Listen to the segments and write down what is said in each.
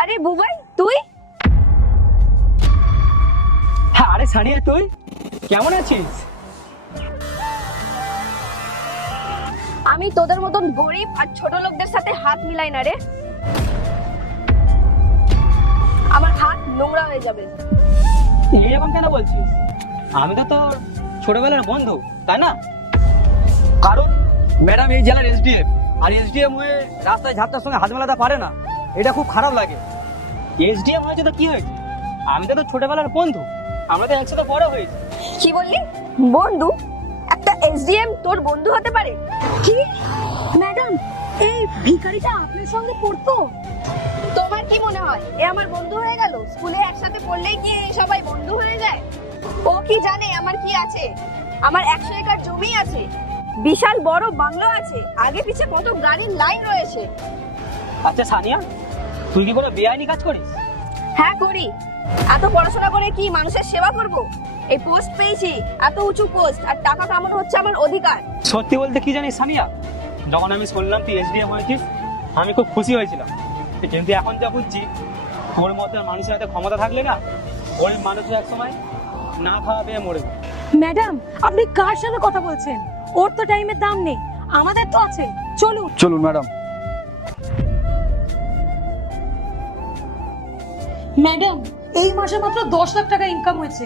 আরে বুবাই তুই? হ্যাঁ, আরে সানিয়া তুই কেমন আছিস? আমি তোদের মতন গরিব আর ছোট লোকদের সাথে হাত মিলাই না রে। আমার হাত নোংরা হয়ে যাবে। এরকম কেন বলছিস? আমি তো তোর ছোটবেলার বন্ধু, তাই না? কারণ ম্যাডাম এই জেলার এসডিএম, আর এসডিএম হয়ে রাস্তায় ঝাপটার সঙ্গে হাত মেলাতে পারে না, এটা খুব খারাপ লাগে। এসডিএম হয়েছে তো কি হয়েছে, আমি তো তোর ছোটবেলার বন্ধু, আমরা তো একসাথে বড় হয়েছি। কি বললি? বন্ধু? একটা এসডিএম তোর বন্ধু হতে পারে? কি ম্যাডাম, এই ভিখারিটা আপনার সঙ্গে পড়তো? তোমার কি মনে হয় এ আমার বন্ধু হয়ে গেল? স্কুলে একসাথে পড়লেই কি সবাই বন্ধু হয়ে যায়? ও কি জানে আমার কি আছে? আমার 100 একর জমি আছে, বিশাল বড় বাংলো আছে, আগে পিছে কত গাড়ির লাইন রয়েছে। আচ্ছা সানিয়া, তুই কি কোনো বেআইনি কাজ করিস? হ্যাঁ করি। এত পড়াশোনা করে কি মানুষের সেবা করব? এই পোস্ট পেয়েছি, এত উঁচু পোস্ট, আর টাকা কামানো হচ্ছে আমার অধিকার। সত্যি বলতে কি জানিস সানিয়া, যখন আমি শুনলাম তুই এসডিএম হয়েছিস, আমি খুব খুশি হয়েছিলাম। কিন্তু এখন যা বুঝছি, ওর মধ্যে মানুষের হাতে ক্ষমতা থাকলে না, গরিব মানুষও এক সময় না খাওয়া পেয়ে মরে যায়। ম্যাডাম, আপনি কার সাথে কথা বলছেন? ওর তো টাইমের দাম নেই, আমাদের তো আছে। চলুন চলুন ম্যাডাম। ম্যাডাম, এই মাসে মাত্র 10 লাখ টাকা ইনকাম হয়েছে।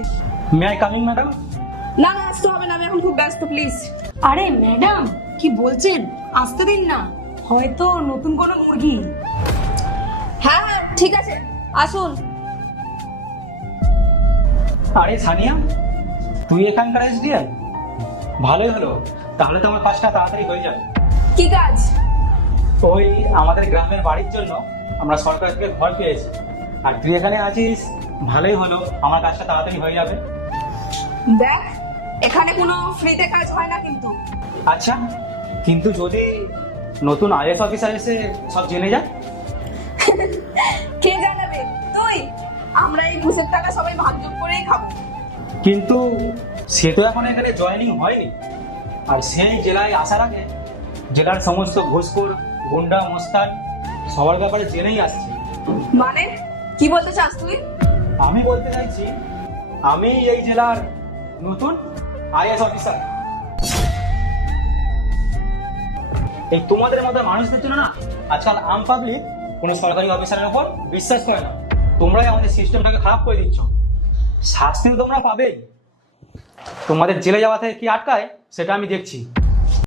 May I coming madam? না না, আসতে হবে না, আমি এখন খুব ব্যস্ত, প্লিজ। আরে ম্যাডাম, কি বলছেন? আসতে দিন না, হয়তো নতুন কোনো মুরগি। হ্যাঁ হ্যাঁ ঠিক আছে, আসুন। আরে সানিয়া, তুই এখানকার এসডিএম? ভালোই হলো, তাহলে তো আমার কাজটা তাড়াতাড়ি হয়ে যাবে। কি কাজ? ওই আমাদের গ্রামের বাড়ির জন্য আমরা সরকার থেকে ঘর পেয়েছি, আর তুই এখানে আছিস, ভালোই হলো, আমার কাজটা তাড়াতাড়ি হয়ে যাবে। দেখ, এখানে কোনো ফ্রিতে কাজ হয় না কিন্তু। আচ্ছা, কিন্তু যদি নতুন আইএস অফিসার এসে সব জেনে যায়? কে জানাবে? তুই? আমরা এই ঘুষের টাকা সবাই ভাগযোগ করেই খাবো। কিন্তু সে তো এখন এখানে জয়েনিং হয়নি, আর সেই জেলায় আসার আগে জেলার সমস্ত ঘুষখোর, গুন্ডা, মস্তান সবার ব্যাপারে জেনেই আসছে। মানে কি বলতে চাস তুই? আমি বলতে চাইছি, আমি এই জেলার নতুন আইএস অফিসার। এই তোমাদের মতো মানুষদের জন্য না, আজকাল আম পাবলিক কোনো সরকারি অফিসারের উপর বিশ্বাস করে না। তোমরাই আমাদের সিস্টেমটাকে খারাপ করে দিচ্ছ। শাস্তি তো তোমরা পাবেই। তোমাদের জেলে যাওয়া থেকে কি আটকায় সেটা আমি দেখছি।